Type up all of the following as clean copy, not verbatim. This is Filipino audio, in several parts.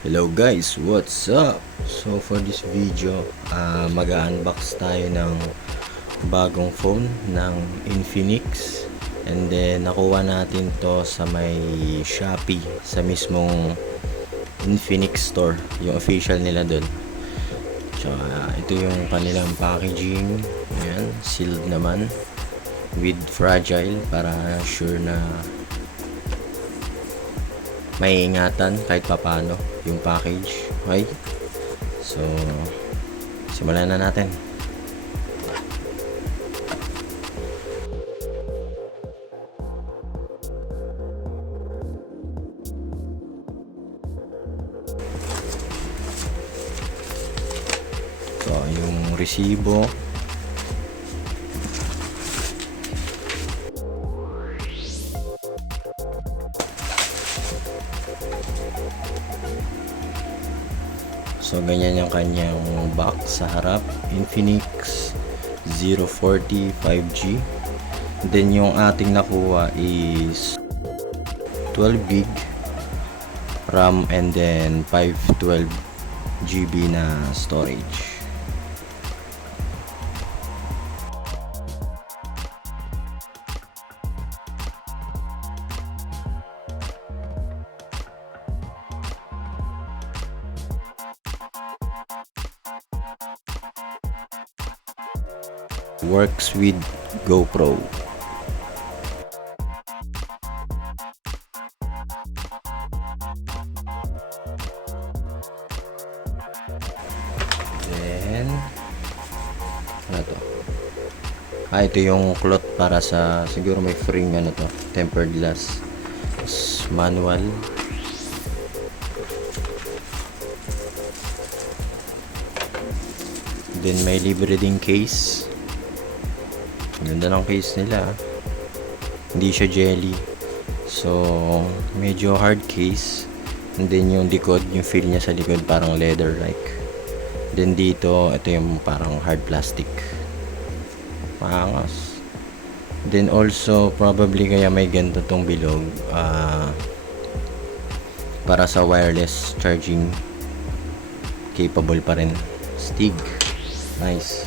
Hello guys, what's up? So for this video, mag-unbox tayo ng bagong phone ng Infinix. And then nakuha natin to sa may Shopee, sa mismong Infinix store, yung official nila dun. So ito yung kanilang packaging. Ayan, sealed naman with fragile para sure na may ingatan kahit papano yung package. Okay, so simulan na natin. So yung resibo, so ganyan yung kanyang box sa harap. Infinix 040 5G. Then yung ating nakuha is 12 gig RAM and then 512 GB na storage. Works with GoPro. Then ano to? Ito yung cloth para sa, siguro may frame, ano to, tempered glass. Manual. Then may libre ding case. Ganda ng case nila. Hindi siya jelly. So medyo hard case. And then yung likod, yung feel niya sa likod parang leather like. Then dito, ito yung parang hard plastic. Maangas. Then also probably kaya may ganito tong bilog, para sa wireless charging, capable pa rin. Stig. Nice.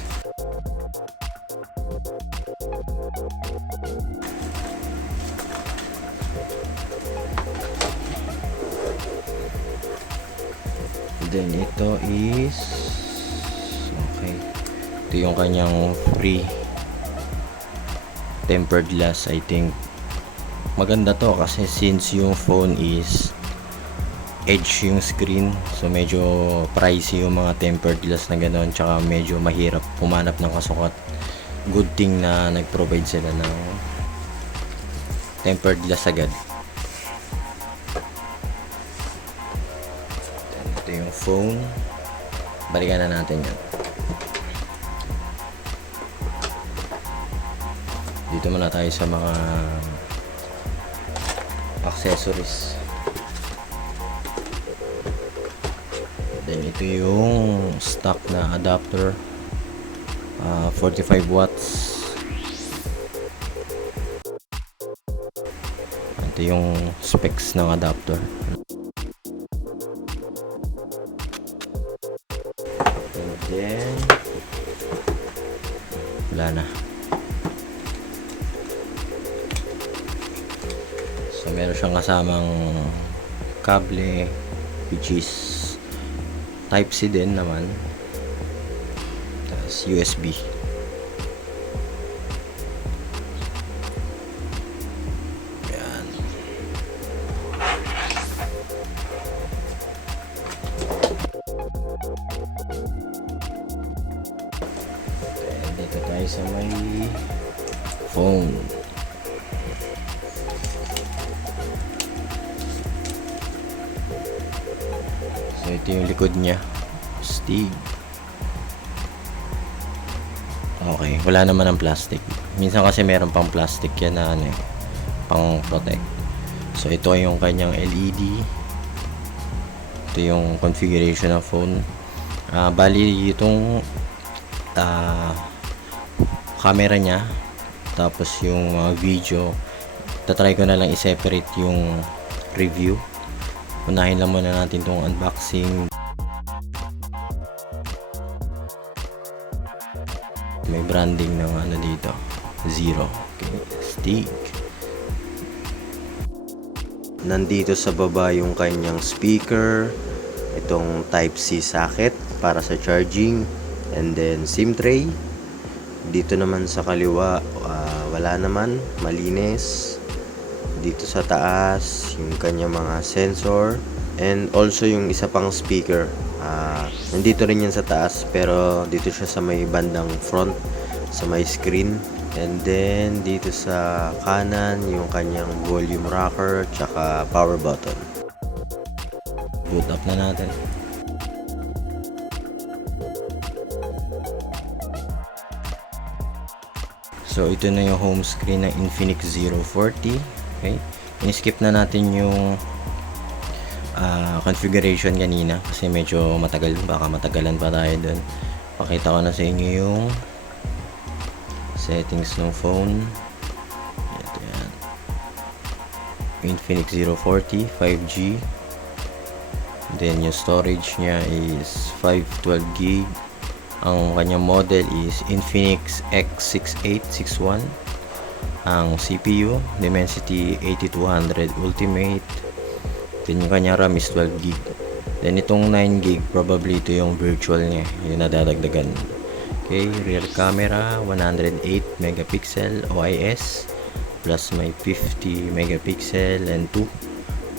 Then ito is okay. Ito yung kanyang free tempered glass. I think maganda to kasi since yung phone is edge yung screen, so medyo pricey yung mga tempered glass na gano'n, tsaka medyo mahirap pumanap ng kasukat. Good thing na nag-provide sila ng tempered glass agad. Ito yung phone. Balikan na natin yan. Dito muna tayo sa mga accessories. Then ito yung stock na adapter, 45 watts. Ito yung specs ng adapter. And then wala na. So meron siyang kasamang kable, which is Type-C din naman, tapos USB. Yan. Then dito tayo sa may phone. So ito yung likod niya. Stig. Okay, wala naman ang plastic. Minsan kasi meron pang plastic yan na ano, pang protect. So ito yung kanyang LED. Ito yung configuration ng phone. Bali itong camera niya, tapos yung video, tatry ko na lang i-separate yung review. unahin lang muna natin tong unboxing. May branding ng ano dito, Zero. Okay, stick. Nandito sa baba yung kanyang speaker, itong Type-C socket para sa charging, and then SIM tray. Dito naman sa kaliwa, wala naman, malinis. Dito sa taas, yung kanyang mga sensor, and also yung isa pang speaker. Nandito rin yan sa taas, pero dito siya sa may bandang front, sa may screen. And then dito sa kanan yung kanyang volume rocker tsaka power button. Boot up na natin. So ito na yung home screen ng Infinix Zero 40. Okay, in-skip na natin yung configuration kanina kasi medyo matagal, baka matagalan pa tayo dun. Pakita ko na sa inyo yung settings ng phone. Ito yan, Infinix Zero 40 5G. Then yung storage nya is 512GB. Ang kanyang model is Infinix X6861. Ang CPU Dimensity 8200 Ultimate. Then yung kanyang RAM is 12GB. Then itong 9GB, probably ito yung virtual nya, yung nadadagdagan. Okay, rear camera 108 megapixel OIS plus may 50 megapixel and 2.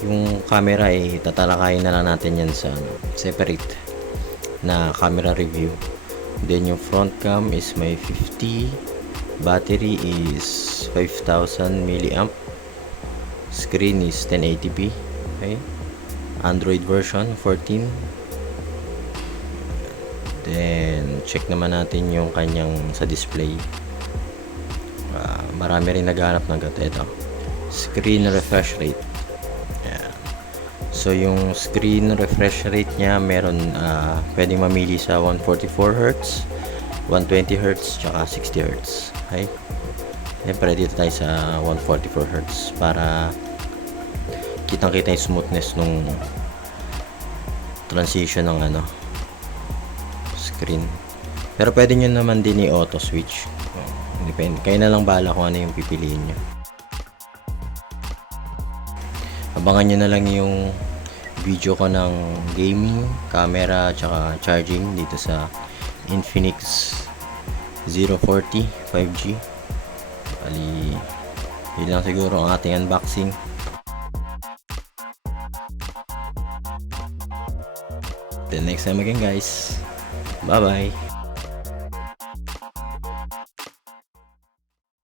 Yung camera ay tatalakayin na lang natin yan sa separate na camera review. Then yung front cam is may 50, battery is 5000 milliamp, screen is 1080p. Okay, Android version 14. Then check naman natin yung kanyang sa display. Marami rin naghanap ng ganito. Ito, screen refresh rate. Ayan. So yung screen refresh rate nya meron pwedeng mamili sa 144Hz, 120Hz, tsaka 60Hz. Okay, siyempre dito tayo sa 144Hz para kitang-kita yung smoothness nung transition ng ano screen. Pero pwede nyo naman din i-auto switch. Depende. Kayo na lang bahala kung ano yung pipiliin nyo. Abangan nyo na lang yung video ko ng gaming, camera, tsaka charging dito sa Infinix Zero 40 5G. Bali, yun lang siguro ang ating unboxing. Till next time again guys. Bye bye.